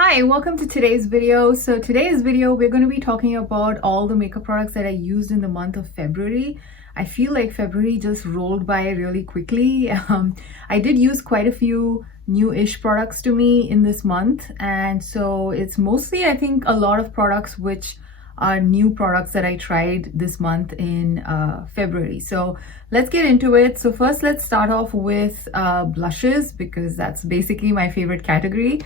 Hi, welcome to today's video. So today's video, we're going to be talking about all the makeup products that I used in the month of February. I feel like February just rolled by really quickly. I did use quite a few new-ish products to me in this month. And so it's mostly, I think, a lot of products which are new products that I tried this month in February. So let's get into it. So first, let's start off with blushes because that's basically my favorite category.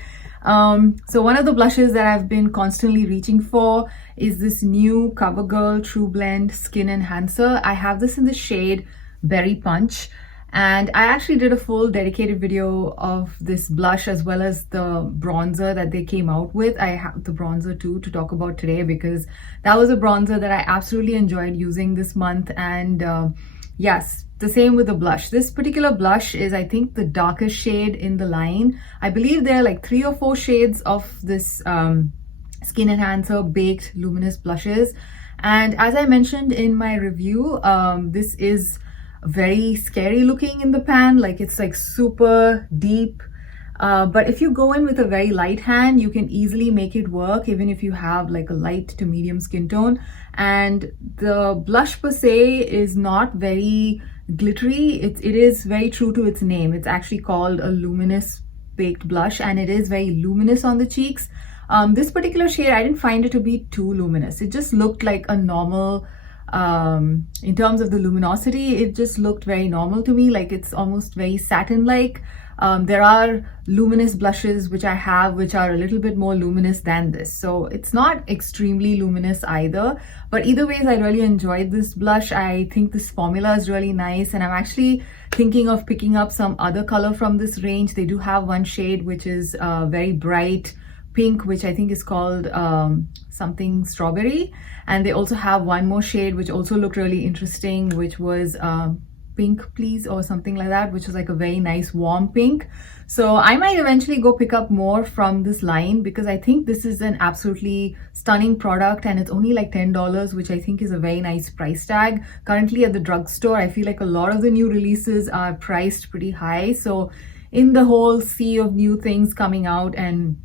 So one of the blushes that I've been constantly reaching for is this new Covergirl True Blend Skin Enhancer. I have this in the shade Berry Punch, and I actually did a full dedicated video of this blush as well as the bronzer that they came out with. I have the bronzer too to talk about today because that was a bronzer that I absolutely enjoyed using this month. And yes, the same with the blush. This particular blush is, I think, the darkest shade in the line. I believe there are like 3 or 4 shades of this Skin Enhancer Baked Luminous Blushes. And as I mentioned in my review, this is very scary looking in the pan. Like it's like super deep. But if you go in with a very light hand, you can easily make it work even if you have like a light to medium skin tone. And the blush per se is not very glittery. It is very true to its name. It's actually called a luminous baked blush, and it is very luminous on the cheeks. This particular shade, I didn't find it to be too luminous. It just looked like a normal, in terms of the luminosity, it just looked very normal to me. Like it's almost very satin-like. There are luminous blushes which I have which are a little bit more luminous than this, so it's not extremely luminous either. But either ways, I really enjoyed this blush. I think this formula is really nice, and I'm actually thinking of picking up some other color from this range. They do have one shade which is very bright pink, which I think is called something strawberry, and they also have one more shade which also looked really interesting, which was pink please or something like that, which was like a very nice warm pink. So I might eventually go pick up more from this line because I think this is an absolutely stunning product, and it's only like $10, which I think is a very nice price tag. Currently at the drugstore, I feel like a lot of the new releases are priced pretty high. So in the whole sea of new things coming out and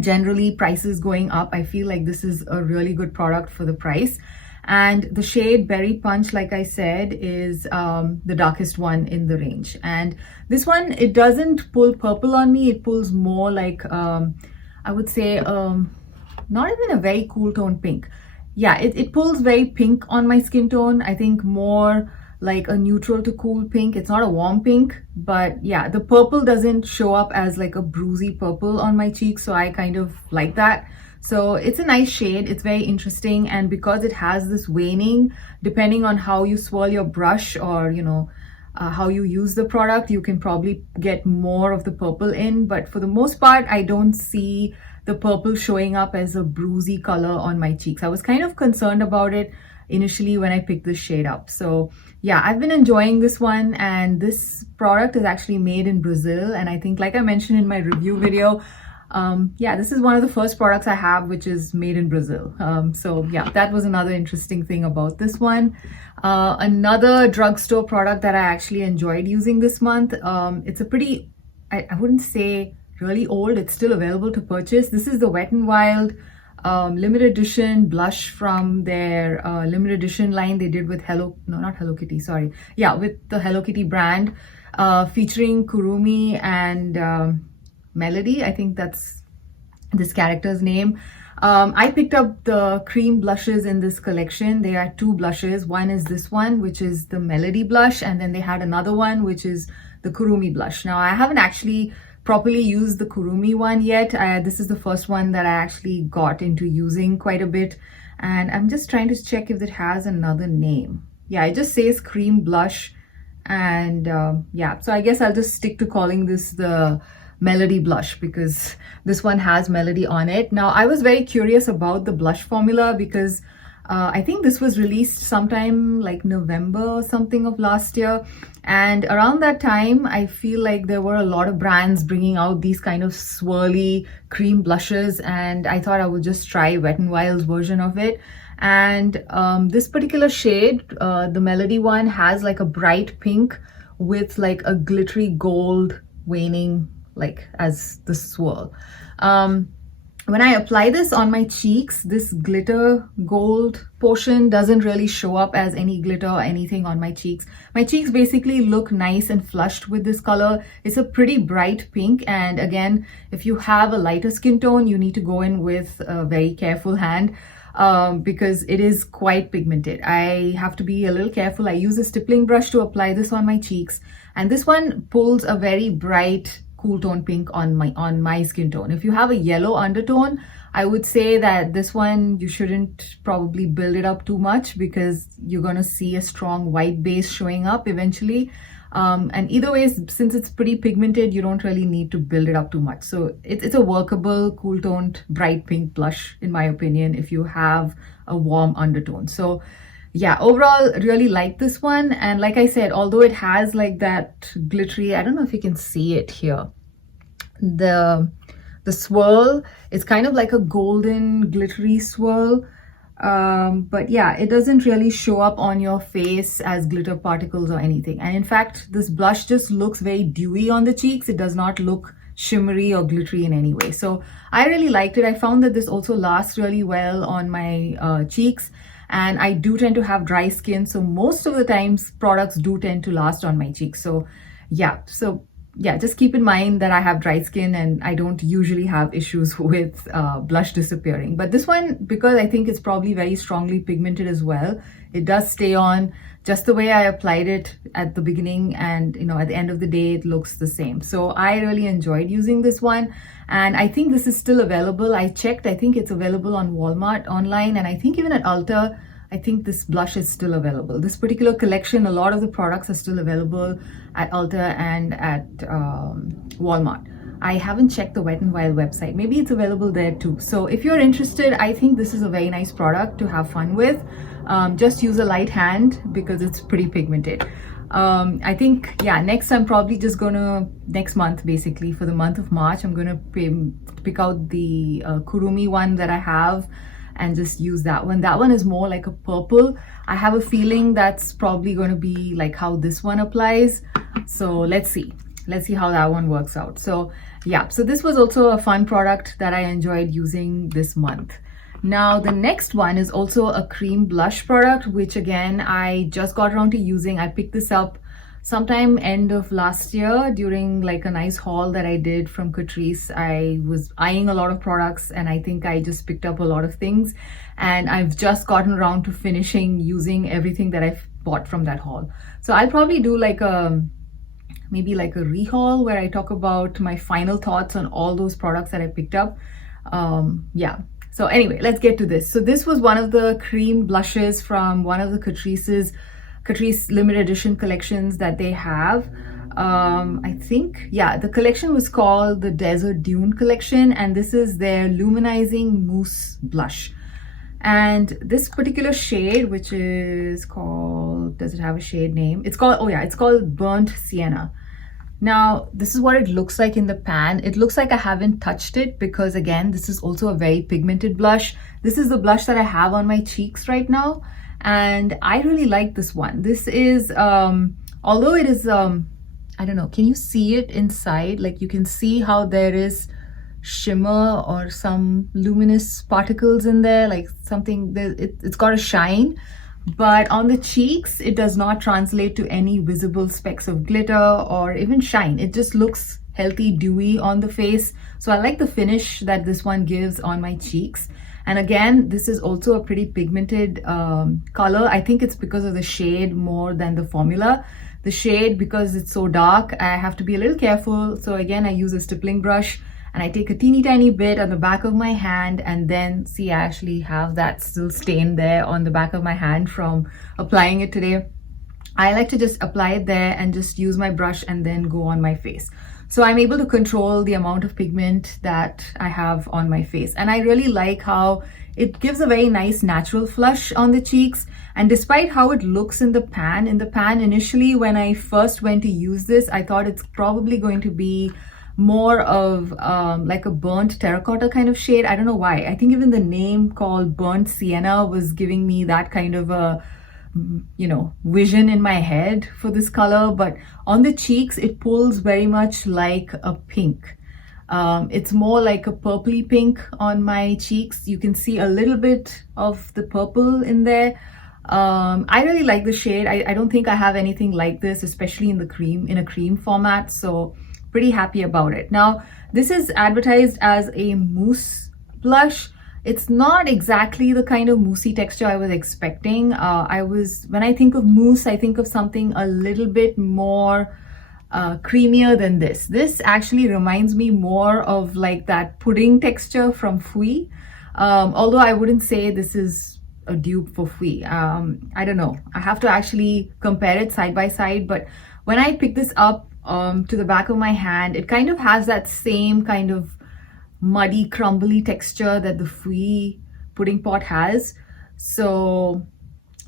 generally prices going up, I feel like this is a really good product for the price. And the shade Berry Punch, like I said, is the darkest one in the range. And this one, it doesn't pull purple on me. It pulls more like, I would say, not even a very cool tone pink. Yeah, it pulls very pink on my skin tone. I think more like a neutral to cool pink. It's not a warm pink, but yeah, the purple doesn't show up as like a bruisey purple on my cheeks. So I kind of like that. So it's a nice shade. It's very interesting, and because it has this waning, depending on how you swirl your brush or how you use the product, you can probably get more of the purple in. But for the most part, I don't see the purple showing up as a bruisey color on my cheeks. I was kind of concerned about it initially when I picked this shade up. So yeah, I've been enjoying this one, and this product is actually made in Brazil. And I think, like I mentioned in my review video, yeah, this is one of the first products I have which is made in Brazil. So yeah, that was another interesting thing about this one. Another drugstore product that I actually enjoyed using this month. It's a pretty, I wouldn't say really old, it's still available to purchase. This is the Wet n Wild limited edition blush from their limited edition line they did with not Hello Kitty, sorry. Yeah, with the Hello Kitty brand, featuring Kurumi and Melody. I think that's this character's name. I picked up the cream blushes in this collection. There are 2 blushes. One is this one, which is the Melody blush, and then they had another one, which is the Kurumi blush. Now, I haven't actually properly used the Kurumi one yet. This is the first one that I actually got into using quite a bit, and I'm just trying to check if it has another name. Yeah, it just says cream blush, and yeah, so I guess I'll just stick to calling this the Melody blush because this one has Melody on it. Now, I was very curious about the blush formula because I think this was released sometime like November or something of last year, and around that time I feel like there were a lot of brands bringing out these kind of swirly cream blushes, and I thought I would just try Wet n Wild's version of it. And this particular shade, the Melody one, has like a bright pink with like a glittery gold waning like as the swirl. when I apply this on my cheeks, this glitter gold portion doesn't really show up as any glitter or anything on my cheeks. My cheeks basically look nice and flushed with this color. It's a pretty bright pink, and again, if you have a lighter skin tone, you need to go in with a very careful hand because it is quite pigmented. I have to be a little careful. I use a stippling brush to apply this on my cheeks, and this one pulls a very bright cool tone pink on my skin tone. If you have a yellow undertone, I would say that this one you shouldn't probably build it up too much because you're going to see a strong white base showing up eventually. And either way, since it's pretty pigmented, you don't really need to build it up too much. So it's a workable, cool toned, bright pink blush, in my opinion, if you have a warm undertone. So yeah, overall, really like this one. And like I said, although it has like that glittery, I don't know if you can see it here, the swirl is kind of like a golden glittery swirl. But yeah, it doesn't really show up on your face as glitter particles or anything. And in fact, this blush just looks very dewy on the cheeks. It does not look shimmery or glittery in any way. So I really liked it. I found that this also lasts really well on my cheeks. And I do tend to have dry skin, so most of the times products do tend to last on my cheeks. So yeah, just keep in mind that I have dry skin and I don't usually have issues with blush disappearing. But this one, because I think it's probably very strongly pigmented as well, it does stay on just the way I applied it at the beginning, and at the end of the day it looks the same. So I really enjoyed using this one, and I think this is still available. I checked, I think it's available on Walmart online, and I think even at Ulta, I think this blush is still available. This particular collection, a lot of the products are still available at Ulta and at Walmart. I haven't checked the Wet n Wild website. Maybe it's available there too. So if you're interested, I think this is a very nice product to have fun with. Just use a light hand because it's pretty pigmented. I think, yeah, next I'm probably just gonna, next month basically, for the month of March, I'm gonna pick out the Kurumi one that I have and just use that one. That one is more like a purple. I have a feeling that's probably going to be like how this one applies. So let's see how that one works out. So yeah, so this was also a fun product that I enjoyed using this month. Now the next one is also a cream blush product, which again I just got around to using. I picked this up sometime end of last year during like a nice haul that I did from Catrice. I was eyeing a lot of products and I think I just picked up a lot of things, and I've just gotten around to finishing using everything that I've bought from that haul. So I'll probably do like maybe like a rehaul where I talk about my final thoughts on all those products that I picked up. Yeah. So anyway, let's get to this. So this was one of the cream blushes from one of the Catrice limited edition collections that they have. I think, yeah, the collection was called the Desert Dune collection, and this is their luminizing mousse blush. And this particular shade, which is called, does it have a shade name? It's called, oh yeah, it's called Burnt Sienna. Now, this is what it looks like in the pan. It looks like I haven't touched it because again, this is also a very pigmented blush. This is the blush that I have on my cheeks right now, and I really like this one. This is, although it is, I don't know, can you see it inside? Like you can see how there is shimmer or some luminous particles in there, like something, it's got a shine. But on the cheeks, it does not translate to any visible specks of glitter or even shine. It just looks healthy, dewy on the face. So I like the finish that this one gives on my cheeks. And again, this is also a pretty pigmented color. I think it's because of the shade more than the formula. The shade, because it's so dark, I have to be a little careful. So again, I use a stippling brush and I take a teeny tiny bit on the back of my hand, and then see, I actually have that still stain there on the back of my hand from applying it today. I like to just apply it there and just use my brush and then go on my face. So I'm able to control the amount of pigment that I have on my face. And I really like how it gives a very nice natural flush on the cheeks. And despite how it looks in the pan initially when I first went to use this, I thought it's probably going to be more of like a burnt terracotta kind of shade. I don't know why. I think even the name called Burnt Sienna was giving me that kind of a, you know, vision in my head for this color. But on the cheeks, it pulls very much like a pink. It's more like a purpley pink on my cheeks. You can see a little bit of the purple in there. I really like the shade. I don't think I have anything like this, especially in a cream format. So pretty happy about it. Now, this is advertised as a mousse blush. It's not exactly the kind of moussey texture I was expecting. When I think of mousse, I think of something a little bit more creamier than this. This actually reminds me more of like that pudding texture from Fui. Although I wouldn't say this is a dupe for Fui. I don't know. I have to actually compare it side by side. But when I pick this up to the back of my hand, it kind of has that same kind of muddy, crumbly texture that the Fui pudding pot has. So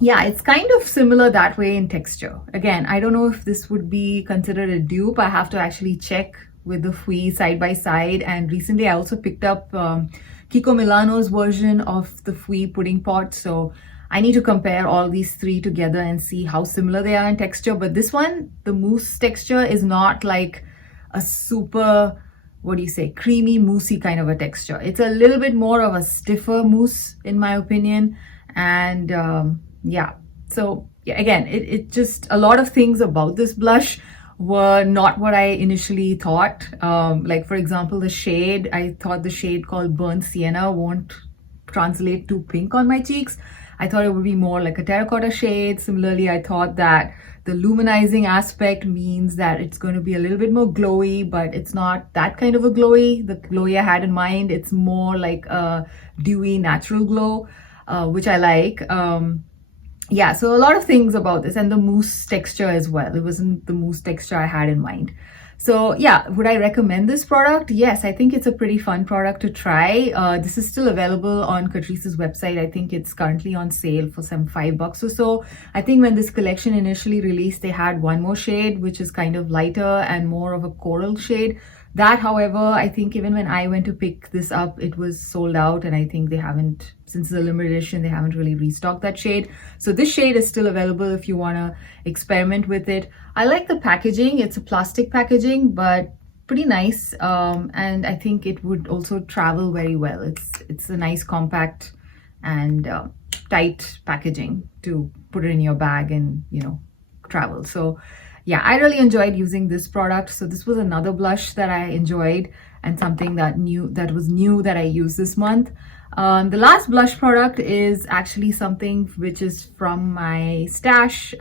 yeah, it's kind of similar that way in texture. Again, I don't know if this would be considered a dupe. I have to actually check with the Fui side by side. And recently I also picked up Kiko Milano's version of the Fui pudding pot. So I need to compare all these three together and see how similar they are in texture. But this one, the mousse texture is not like a super, what do you say, creamy, moussey kind of a texture. It's a little bit more of a stiffer mousse in my opinion. And yeah, so yeah, again, it just, a lot of things about this blush were not what I initially thought. Like for example, the shade, I thought the shade called Burnt Sienna won't translate to pink on my cheeks. I thought it would be more like a terracotta shade. Similarly, I thought that the luminizing aspect means that it's going to be a little bit more glowy, but it's not that kind of a glowy. The glowy I had in mind, it's more like a dewy natural glow, which I like. Yeah, so a lot of things about this, and the mousse texture as well. It wasn't the mousse texture I had in mind. So yeah, would I recommend this product? Yes, I think it's a pretty fun product to try. This is still available on Catrice's website. I think it's currently on sale for some $5 or so. I think when this collection initially released, they had one more shade, which is kind of lighter and more of a coral shade. That, however, I think even when I went to pick this up, it was sold out, and I think they haven't, since the limited edition, they haven't really restocked that shade. So this shade is still available if you want to experiment with it. I like the packaging. It's a plastic packaging, but pretty nice. And I think it would also travel very well. It's a nice compact and tight packaging to put it in your bag and, you know, travel. So yeah, I really enjoyed using this product. So this was another blush that I enjoyed and something that was new that I used this month. The last blush product is actually something which is from my stash.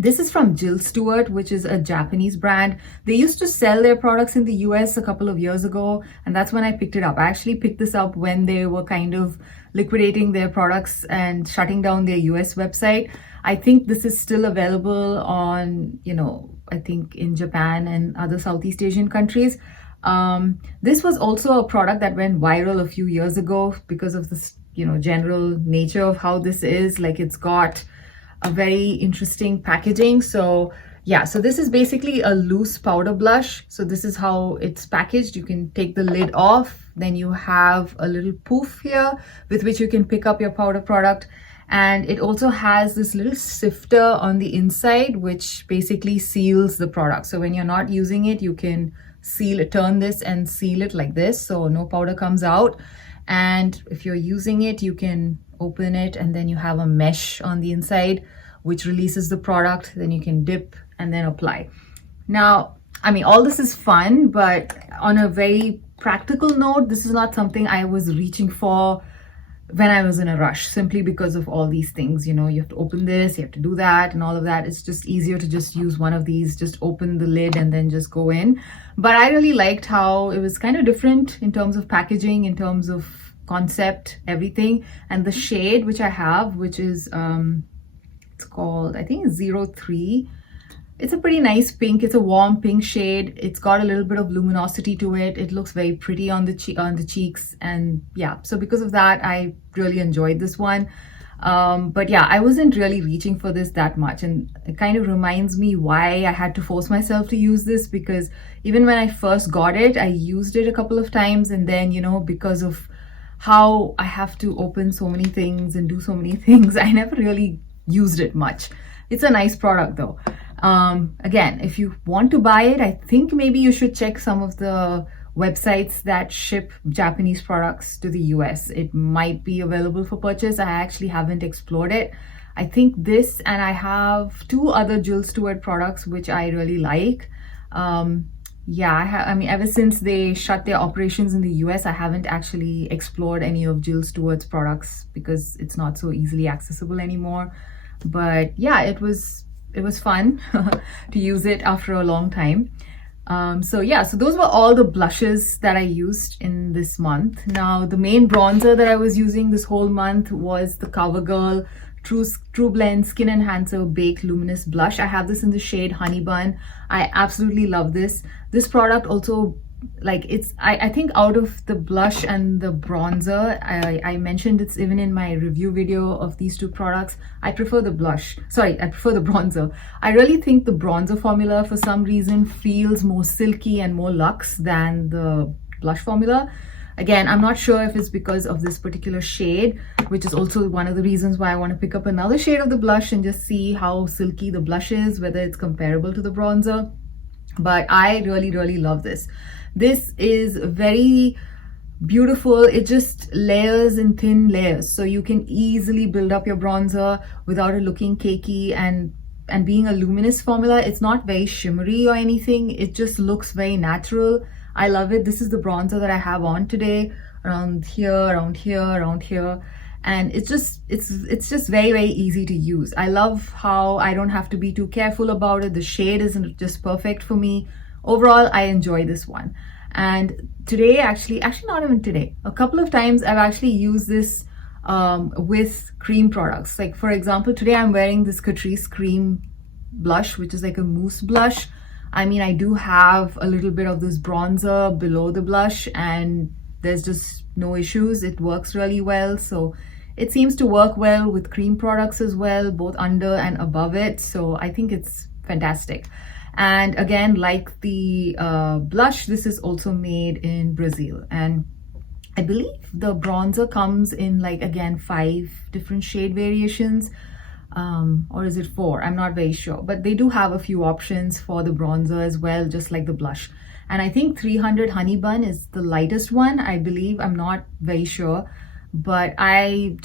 This is from Jill Stewart, which is a Japanese brand. They used to sell their products in the US a couple of years ago, and that's when I picked it up. I actually picked this up when they were kind of liquidating their products and shutting down their US website. I think this is still available on, you know, I think in Japan and other Southeast Asian countries. This was also a product that went viral a few years ago because of this, you know, general nature of how this is. Like, it's got a very interesting packaging. So yeah, so this is basically a loose powder blush. So this is how it's packaged. You can take the lid off, then you have a little poof here with which you can pick up your powder product. And it also has this little sifter on the inside, which basically seals the product. So when you're not using it, you can turn this and seal it like this, so no powder comes out. And if you're using it, you can open it, and then you have a mesh on the inside, which releases the product. Then you can dip and then apply. Now, I mean, all this is fun, but on a very practical note, this is not something I was reaching for when I was in a rush, simply because of all these things. You know, you have to open this, you have to do that and all of that. It's just easier to just use one of these, just open the lid and then just go in. But I really liked how it was kind of different in terms of packaging, in terms of concept, everything. And the shade which I have, which is it's called, I think, 03. It's a pretty nice pink. It's a warm pink shade. It's got a little bit of luminosity to it. It looks very pretty on the cheeks. And yeah, so because of that, I really enjoyed this one. But yeah, I wasn't really reaching for this that much. And it kind of reminds me why I had to force myself to use this, because even when I first got it, I used it a couple of times. And then, you know, because of how I have to open so many things and do so many things, I never really used it much. It's a nice product though. Again, if you want to buy it, I think maybe you should check some of the websites that ship Japanese products to the US. It might be available for purchase. I actually haven't explored it. I think this, and I have 2 other Jill Stewart products which I really like. Yeah, I mean, ever since they shut their operations in the US, I haven't actually explored any of Jill Stewart's products because it's not so easily accessible anymore. But yeah, it was fun to use it after a long time. So yeah, so those were all the blushes that I used in this month. Now, the main bronzer that I was using this whole month was the Covergirl True Blend Skin Enhancer Baked Luminous Blush. I have this in the shade Honey Bun. I absolutely love this. This product also, like, it's, I think out of the blush and the bronzer, I mentioned it's even in my review video of these 2 products, I prefer the blush. Sorry, I prefer the bronzer. I really think the bronzer formula for some reason feels more silky and more luxe than the blush formula. Again, I'm not sure if it's because of this particular shade, which is also one of the reasons why I want to pick up another shade of the blush and just see how silky the blush is, whether it's comparable to the bronzer. But I really, really love this. This is very beautiful. It just layers in thin layers. So you can easily build up your bronzer without it looking cakey, and being a luminous formula, it's not very shimmery or anything. It just looks very natural. I love it. This is the bronzer that I have on today, around here, around here, around here. And it's just very, very easy to use. I love how I don't have to be too careful about it. The shade is just perfect for me. Overall, I enjoy this one. And today, actually not even today, a couple of times I've actually used this with cream products. Like, for example, today I'm wearing this Catrice cream blush, which is like a mousse blush. I mean, I do have a little bit of this bronzer below the blush and there's just no issues. It works really well. So it seems to work well with cream products as well, both under and above it. So I think it's fantastic. And again, like the blush, this is also made in Brazil. And I believe the bronzer comes in, like, again, 5 different shade variations. Or is it 4? I'm not very sure, but they do have a few options for the bronzer as well, just like the blush. And I think 300 Honey Bun is the lightest one, I believe. I'm not very sure, but I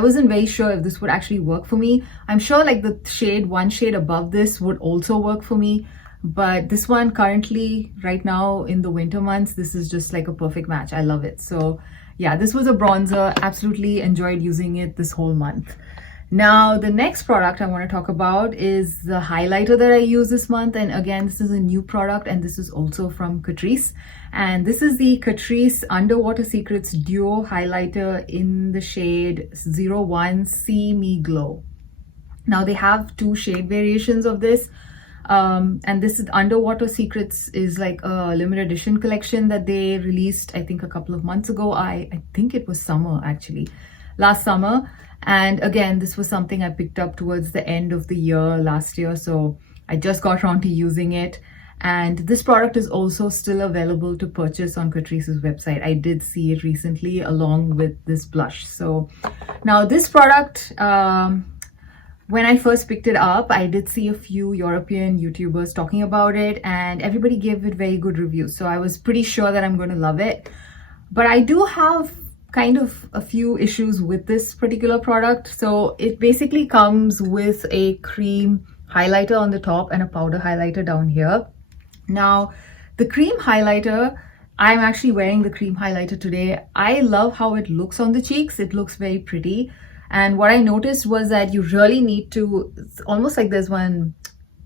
wasn't very sure if this would actually work for me. I'm sure like the one shade above this would also work for me, but this one currently, right now in the winter months, this is just like a perfect match. I love it. So yeah, this was a bronzer. Absolutely enjoyed using it this whole month. Now, the next product I want to talk about is the highlighter that I use this month. And again, this is a new product and this is also from Catrice. And this is the Catrice Underwater Secrets Duo Highlighter in the shade 01 See Me Glow. Now, they have 2 shade variations of this. And this is Underwater Secrets is like a limited edition collection that they released, I think, a couple of months ago. I think it was summer, actually, last summer. And again, this was something I picked up towards the end of the year last year. So I just got around to using it. And this product is also still available to purchase on Catrice's website. I did see it recently along with this blush. So now this product, when I first picked it up, I did see a few European YouTubers talking about it and everybody gave it very good reviews. So I was pretty sure that I'm going to love it. But I do have kind of a few issues with this particular product. So it basically comes with a cream highlighter on the top and a powder highlighter down here. Now, the cream highlighter, I'm actually wearing the cream highlighter today. I love how it looks on the cheeks. It looks very pretty. And what I noticed was that you really need to, it's almost like there's one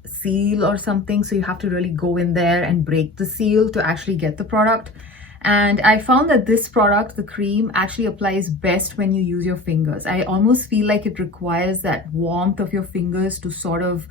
seal or something. So you have to really go in there and break the seal to actually get the product. And I found that this product, the cream, actually applies best when you use your fingers. I almost feel like it requires that warmth of your fingers to sort of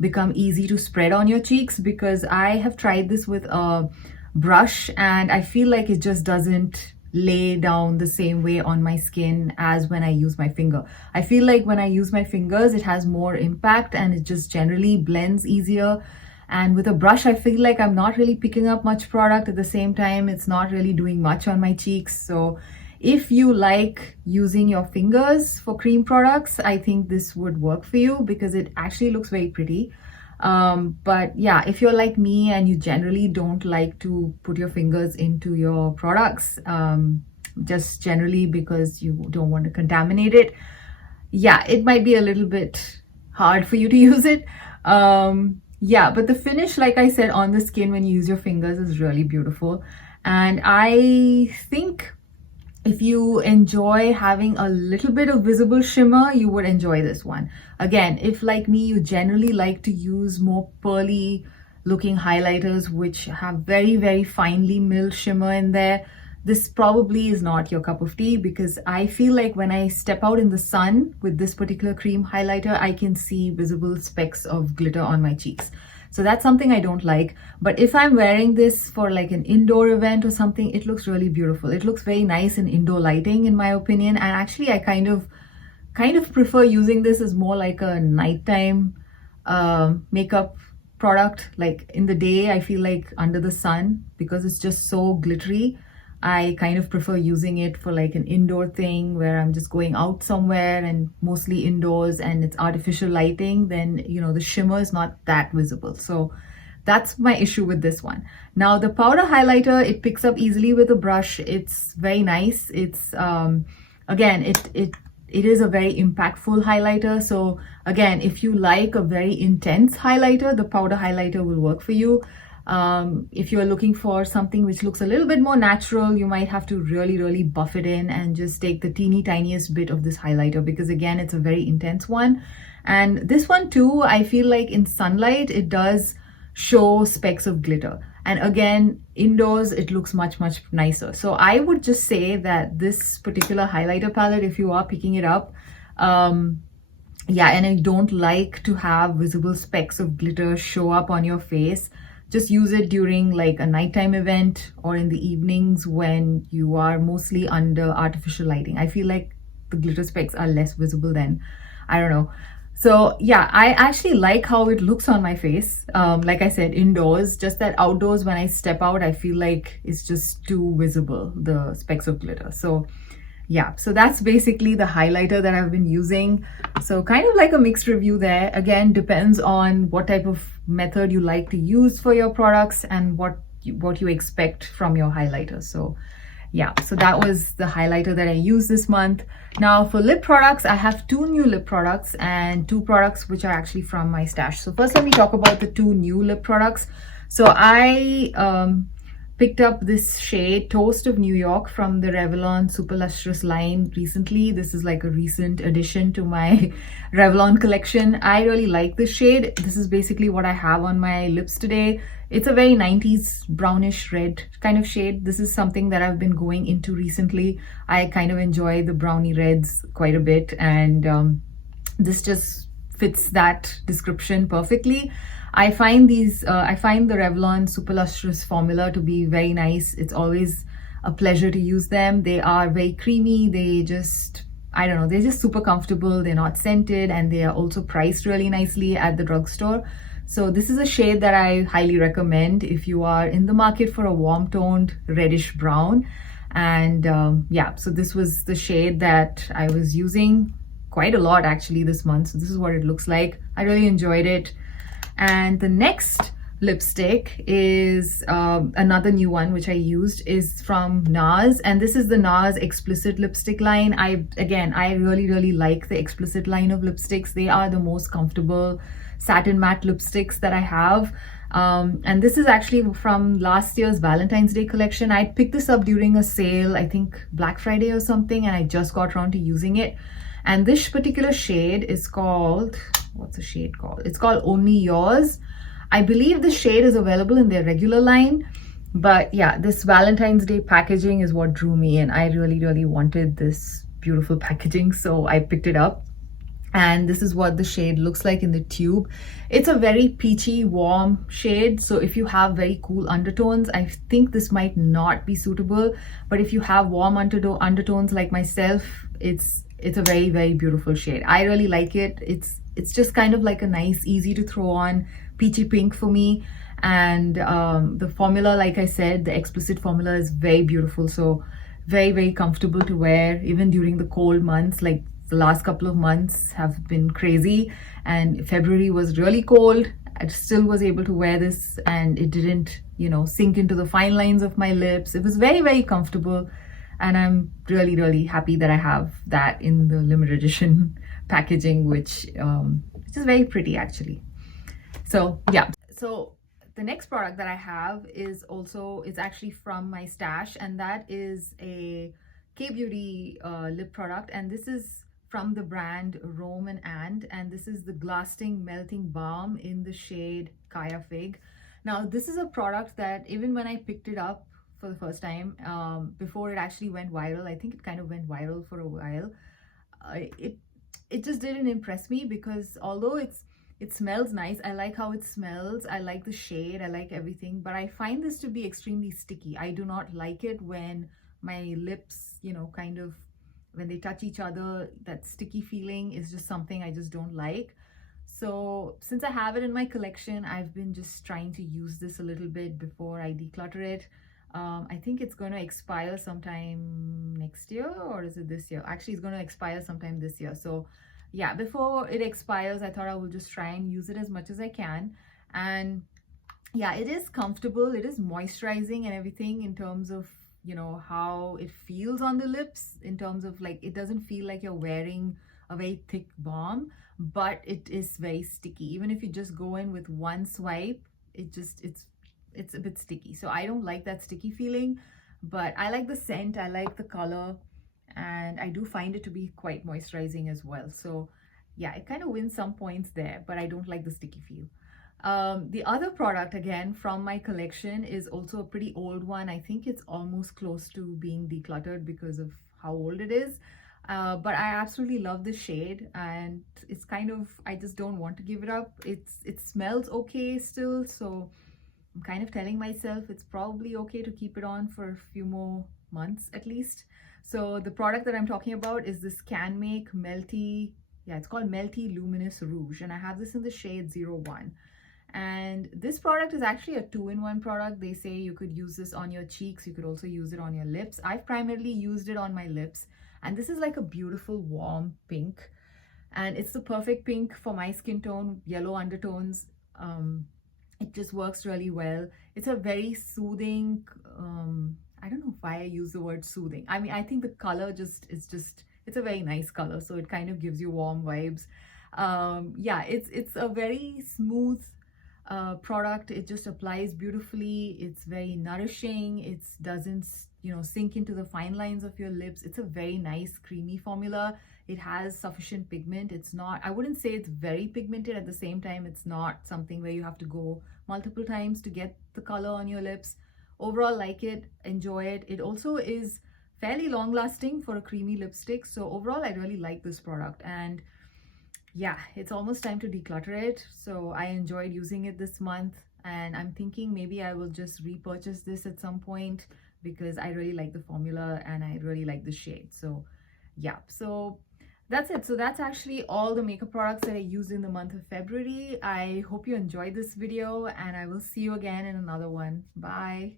become easy to spread on your cheeks, because I have tried this with a brush and I feel like it just doesn't lay down the same way on my skin as when I use my finger. I feel like when I use my fingers, it has more impact and it just generally blends easier. And with a brush, I feel like I'm not really picking up much product. At the same time, it's not really doing much on my cheeks. So if you like using your fingers for cream products, I think this would work for you because it actually looks very pretty. But yeah, if you're like me and you generally don't like to put your fingers into your products, just generally because you don't want to contaminate it, yeah, it might be a little bit hard for you to use it. Yeah, but the finish, like I said, on the skin when you use your fingers is really beautiful. And I think if you enjoy having a little bit of visible shimmer, you would enjoy this one. Again, if like me, you generally like to use more pearly looking highlighters which have very, very finely milled shimmer in there, this probably is not your cup of tea, because I feel like when I step out in the sun with this particular cream highlighter, I can see visible specks of glitter on my cheeks. So that's something I don't like. But if I'm wearing this for like an indoor event or something, it looks really beautiful. It looks very nice in indoor lighting, in my opinion. And actually, I kind of prefer using this as more like a nighttime makeup product. Like in the day, I feel like under the sun, because it's just so glittery, I kind of prefer using it for like an indoor thing where I'm just going out somewhere and mostly indoors and it's artificial lighting. Then, you know, the shimmer is not that visible. So that's my issue with this one. Now the powder highlighter, it picks up easily with a brush. It's very nice. It's again, it is a very impactful highlighter. So again, if you like a very intense highlighter, the powder highlighter will work for you. If you're looking for something which looks a little bit more natural, you might have to really buff it in and just take the teeny tiniest bit of this highlighter, because again, it's a very intense one. And this one too, I feel like in sunlight, it does show specks of glitter. And again, indoors, it looks much nicer. So I would just say that this particular highlighter palette, if you are picking it up, yeah, and I don't like to have visible specks of glitter show up on your face, just use it during like a nighttime event or in the evenings when you are mostly under artificial lighting. I feel like the glitter specks are less visible then. I don't know. So yeah, I actually like how it looks on my face. Like I said, indoors, just that outdoors when I step out, I feel like it's just too visible, the specks of glitter. So yeah, so that's basically the highlighter that I've been using. So kind of like a mixed review there. Again, depends on what type of method you like to use for your products and what you expect from your highlighter. So yeah, so that was the highlighter that I used this month. Now for lip products, I have two new lip products and two products which are actually from my stash. So first, let me talk about the two new lip products. So I picked up this shade Toast of New York from the Revlon Super Lustrous line recently. This is like a recent addition to my Revlon collection. I really like this shade. This is basically what I have on my lips today. It's a very 90s brownish red kind of shade. This is something that I've been going into recently. I kind of enjoy the brownie reds quite a bit, and this just fits that description perfectly. I find the Revlon Super Lustrous formula to be very nice. It's always a pleasure to use them. They are very creamy. They just, I don't know, they're just super comfortable. They're not scented, and they are also priced really nicely at the drugstore. So this is a shade that I highly recommend if you are in the market for a warm toned reddish brown. And yeah, so this was the shade that I was using quite a lot actually this month. So this is what it looks like. I really enjoyed it. And the next lipstick is another new one which I used, is from NARS, and this is the NARS Explicit lipstick line. I really like the Explicit line of lipsticks. They are the most comfortable satin matte lipsticks that I have. And this is actually from last year's Valentine's Day collection. I picked this up during a sale, I think Black Friday or something, and I just got around to using it. And this particular shade is called, what's the shade called? It's called Only Yours. I believe the shade is available in their regular line, but yeah, this Valentine's Day packaging is what drew me in. I really wanted this beautiful packaging, so I picked it up. And this is what the shade looks like in the tube. It's a very peachy, warm shade. So if you have very cool undertones, I think this might not be suitable. But if you have warm undertones like myself, it's a very beautiful shade. I really like it. It's just kind of like a nice, easy to throw on peachy pink for me. And the formula, like I said, the Explicit formula is very beautiful. So very comfortable to wear even during the cold months. Like the last couple of months have been crazy, and February was really cold, I still was able to wear this and it didn't, you know, sink into the fine lines of my lips. It was very, very comfortable. And I'm really, really happy that I have that in the limited edition packaging, which is very pretty actually. So yeah, so the next product that I have is actually from my stash, and that is a K-Beauty lip product, and this is from the brand Rome and this is the Lasting Melting Balm in the shade Kaya Fig. Now this is a product that even when I picked it up for the first time, before it actually went viral, I think it kind of went viral for a while, it just didn't impress me, because although it smells nice, I like how it smells, I like the shade, I like everything, but I find this to be extremely sticky. I do not like it when my lips, you know, kind of, when they touch each other, that sticky feeling is just something I just don't like. So since I have it in my collection, I've been just trying to use this a little bit before I declutter it. I think it's going to expire sometime next year, or is it this year? Actually, it's going to expire sometime this year. So yeah, before it expires, I thought I will just try and use it as much as I can. And yeah, it is comfortable, it is moisturizing and everything in terms of, you know, how it feels on the lips, in terms of like, it doesn't feel like you're wearing a very thick balm, but it is very sticky. Even if you just go in with one swipe, it's a bit sticky. So I don't like that sticky feeling, but I like the scent, I like the color, and I do find it to be quite moisturizing as well. So yeah, it kind of wins some points there, but I don't like the sticky feel. The other product, again from my collection, is also a pretty old one. I think it's almost close to being decluttered because of how old it is, but I absolutely love the shade, and it's kind of, I just don't want to give it up. It smells okay still, so I'm kind of telling myself it's probably okay to keep it on for a few more months at least. So the product that I'm talking about is this Can Make Melty, yeah, it's called Melty Luminous Rouge, and I have this in the shade 01. And this product is actually a 2-in-1 product. They say you could use this on your cheeks, you could also use it on your lips. I've primarily used it on my lips, and this is like a beautiful warm pink, and it's the perfect pink for my skin tone, yellow undertones. It just works really well. It's a very soothing, I don't know why I use the word soothing. I mean, I think the color it's a very nice color, so it kind of gives you warm vibes. Yeah, it's a very smooth product. It just applies beautifully. It's very nourishing. It doesn't, you know, sink into the fine lines of your lips. It's a very nice creamy formula. It has sufficient pigment. It's not, I wouldn't say it's very pigmented. At the same time, it's not something where you have to go multiple times to get the color on your lips. Overall, like it, enjoy it. It also is fairly long lasting for a creamy lipstick. So overall, I really like this product. And yeah, it's almost time to declutter it. So I enjoyed using it this month, and I'm thinking maybe I will just repurchase this at some point, because I really like the formula and I really like the shade. So yeah, so that's it. So that's actually all the makeup products that I used in the month of February. I hope you enjoyed this video, and I will see you again in another one. Bye.